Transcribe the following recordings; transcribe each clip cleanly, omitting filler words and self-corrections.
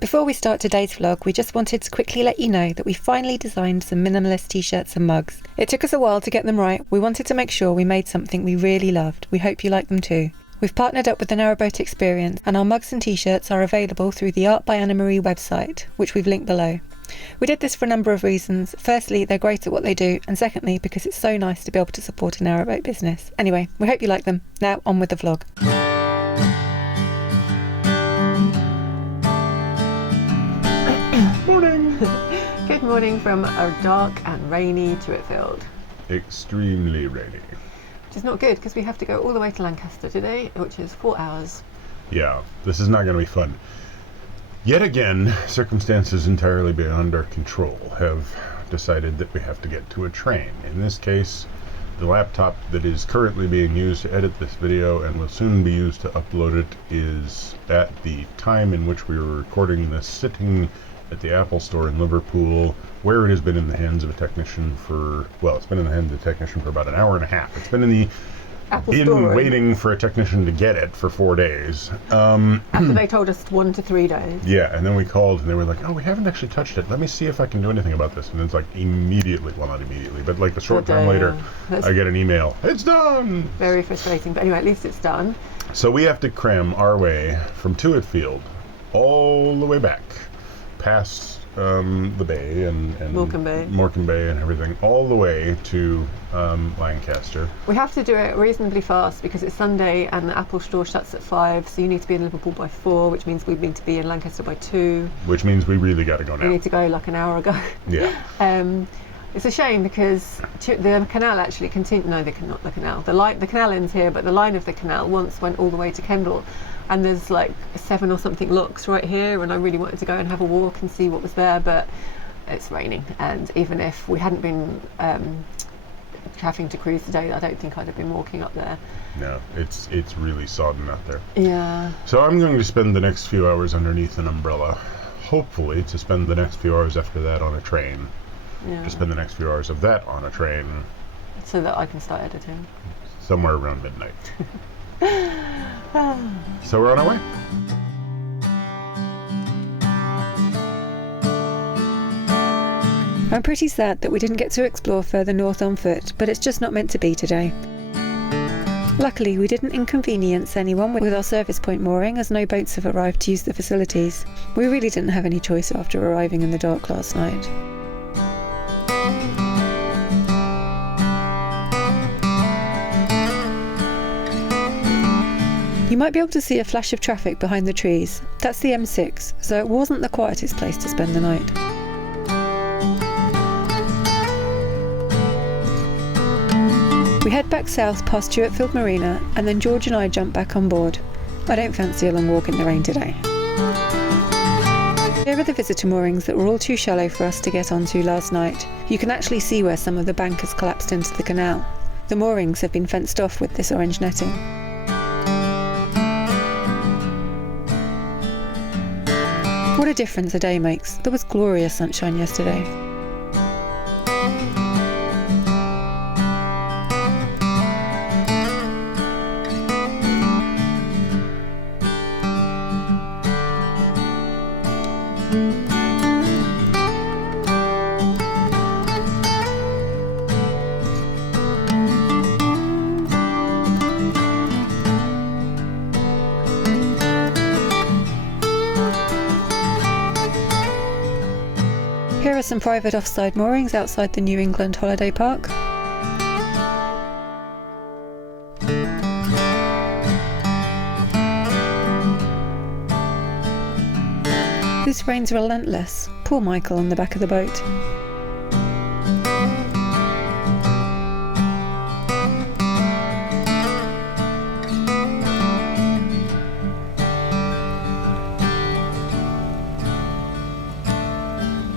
Before we start today's vlog, we just wanted to quickly let you know that we finally designed some minimalist t-shirts and mugs. It took us a while to get them right. We wanted to make sure we made something we really loved. We hope you like them too. We've partnered up with the Narrowboat Experience, and our mugs and t-shirts are available through the Art by Anna Marie website, which we've linked below. We did this for a number of reasons. Firstly, they're great at what they do, and secondly, because it's so nice to be able to support a narrowboat business. Anyway, we hope you like them. Now, on with the vlog. Morning! Good morning from a dark and rainy Tuitfield. Extremely rainy. Which is not good because we have to go all the way to Lancaster today, which is 4 hours. Yeah, this is not going to be fun. Yet again, circumstances entirely beyond our control have decided that we have to get to a train. In this case, the laptop that is currently being used to edit this video and will soon be used to upload it is at the time in which we were recording this sitting at the Apple store in Liverpool, where it has been in the hands of a technician for, well, it's been in the hands of the technician for about an hour and a half. It's been in the Apple store waiting for a technician to get it for 4 days. After they told us 1 to 3 days. Yeah, and then we called and they were like, oh, we haven't actually touched it. Let me see if I can do anything about this. And it's like immediately, well, not immediately, but like a short time later, I get an email. It's done! Very frustrating, but anyway, at least it's done. So we have to cram our way from Tuitfield all the way back, past the bay and Morecambe Bay and everything, all the way to Lancaster. We have to do it reasonably fast because it's Sunday and the Apple store shuts at 5, so you need to be in Liverpool by 4, which means we need to be in Lancaster by 2. Which means we really got to go now. We need to go like an hour ago. Yeah. It's a shame because the canal actually continues. No, not the canal. The canal ends here, but the line of the canal once went all the way to Kendal. And there's like 7 or something locks right here, and I really wanted to go and have a walk and see what was there, but it's raining, and even if we hadn't been having to cruise today, I don't think I'd have been walking up there. No, it's really sodden out there. Yeah. So I'm going to spend the next few hours underneath an umbrella, hopefully to spend the next few hours after that on a train. Yeah. To spend the next few hours of that on a train. So that I can start editing. Somewhere around midnight. So we're on our way. I'm pretty sad that we didn't get to explore further north on foot, but it's just not meant to be today. Luckily, we didn't inconvenience anyone with our service point mooring, as no boats have arrived to use the facilities. We really didn't have any choice after arriving in the dark last night. You might be able to see a flash of traffic behind the trees. That's the M6, so it wasn't the quietest place to spend the night. We head back south past Tuitfield Marina, and then George and I jump back on board. I don't fancy a long walk in the rain today. Here are the visitor moorings that were all too shallow for us to get onto last night. You can actually see where some of the bank has collapsed into the canal. The moorings have been fenced off with this orange netting. What a difference a day makes. There was glorious sunshine yesterday. Here are some private offside moorings outside the New England Holiday Park. This rain's relentless. Poor Michael on the back of the boat.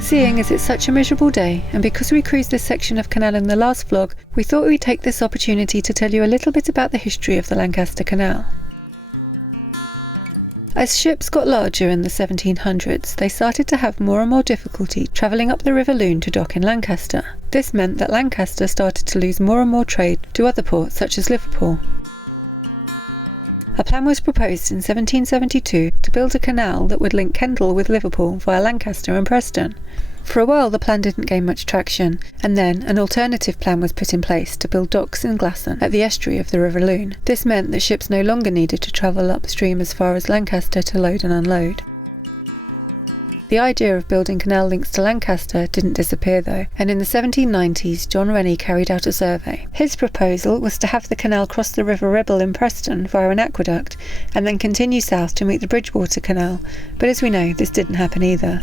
Seeing as it's such a miserable day, and because we cruised this section of canal in the last vlog, we thought we'd take this opportunity to tell you a little bit about the history of the Lancaster Canal. As ships got larger in the 1700s, they started to have more and more difficulty travelling up the River Lune to dock in Lancaster. This meant that Lancaster started to lose more and more trade to other ports such as Liverpool. A plan was proposed in 1772 to build a canal that would link Kendal with Liverpool via Lancaster and Preston. For a while the plan didn't gain much traction, and then an alternative plan was put in place to build docks in Glasson at the estuary of the River Lune. This meant that ships no longer needed to travel upstream as far as Lancaster to load and unload. The idea of building canal links to Lancaster didn't disappear though, and in the 1790s John Rennie carried out a survey. His proposal was to have the canal cross the River Ribble in Preston via an aqueduct, and then continue south to meet the Bridgewater Canal, but as we know, this didn't happen either.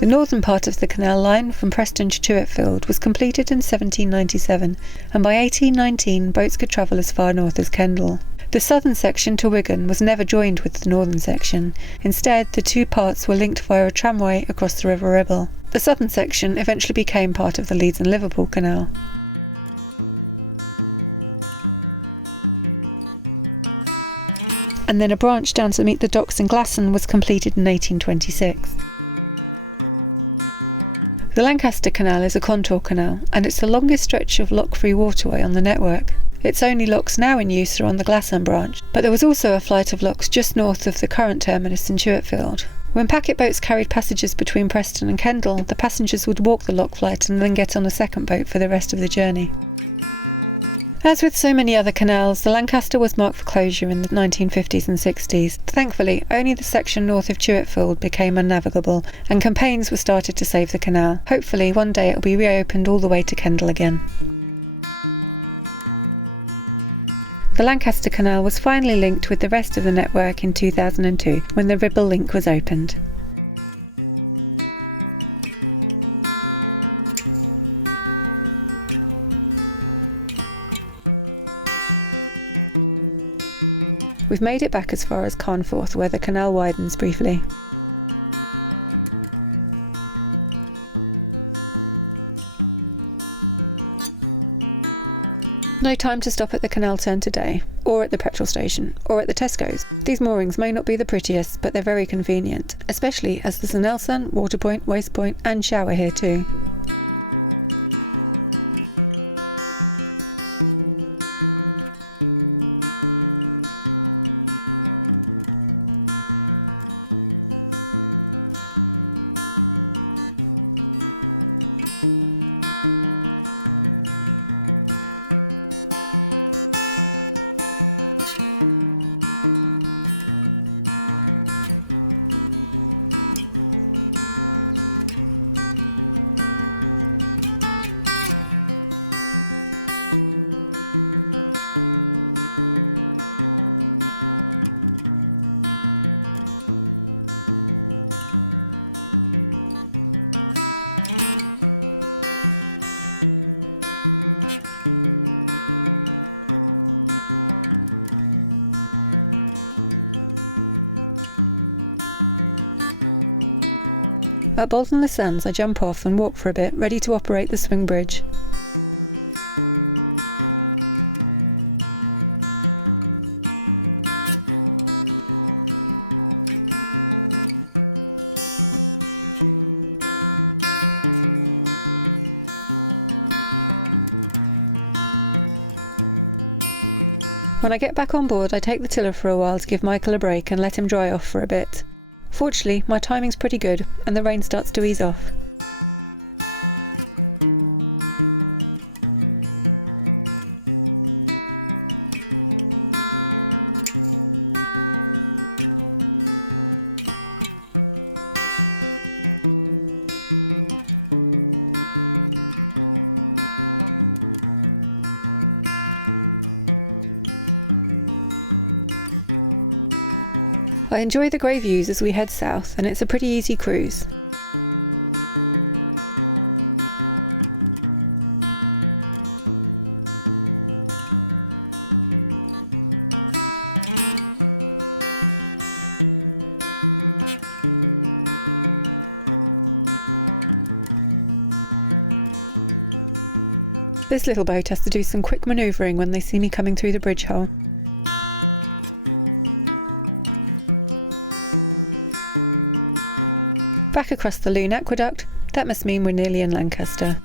The northern part of the canal line from Preston to Tuitfield was completed in 1797, and by 1819 boats could travel as far north as Kendal. The southern section to Wigan was never joined with the northern section. Instead, the two parts were linked via a tramway across the River Ribble. The southern section eventually became part of the Leeds and Liverpool Canal. And then a branch down to meet the docks in Glasson was completed in 1826. The Lancaster Canal is a contour canal, and it's the longest stretch of lock-free waterway on the network. Its only locks now in use are on the Glasson branch, but there was also a flight of locks just north of the current terminus in Tuitfield. When packet boats carried passengers between Preston and Kendal, the passengers would walk the lock flight and then get on a second boat for the rest of the journey. As with so many other canals, the Lancaster was marked for closure in the 1950s and 60s. Thankfully, only the section north of Tuitfield became unnavigable, and campaigns were started to save the canal. Hopefully, one day it will be reopened all the way to Kendal again. The Lancaster Canal was finally linked with the rest of the network in 2002 when the Ribble link was opened. We've made it back as far as Carnforth, where the canal widens briefly. No time to stop at the canal turn today, or at the petrol station, or at the Tesco's. These moorings may not be the prettiest, but they're very convenient, especially as there's an Elson, water point, waste point and shower here too. At Bolton-le-Sands I jump off and walk for a bit, ready to operate the swing bridge. When I get back on board I take the tiller for a while to give Michael a break and let him dry off for a bit. Fortunately, my timing's pretty good, and the rain starts to ease off. I enjoy the grey views as we head south, and it's a pretty easy cruise. This little boat has to do some quick manoeuvring when they see me coming through the bridge hole. Back across the Lune Aqueduct, that must mean we're nearly in Lancaster.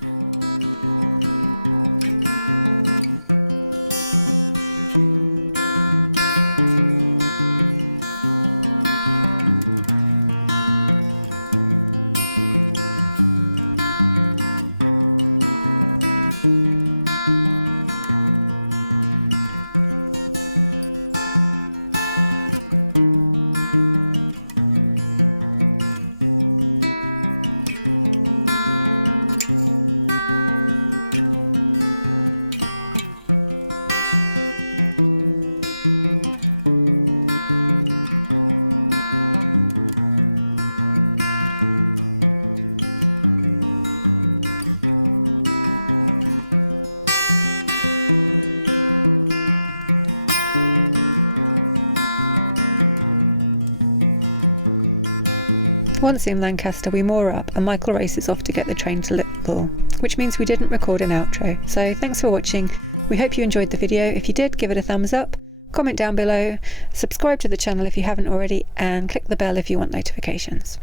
Once in Lancaster, we moor up and Michael races off to get the train to Liverpool, which means we didn't record an outro. So thanks for watching. We hope you enjoyed the video. If you did, give it a thumbs up, comment down below, subscribe to the channel if you haven't already, and click the bell if you want notifications.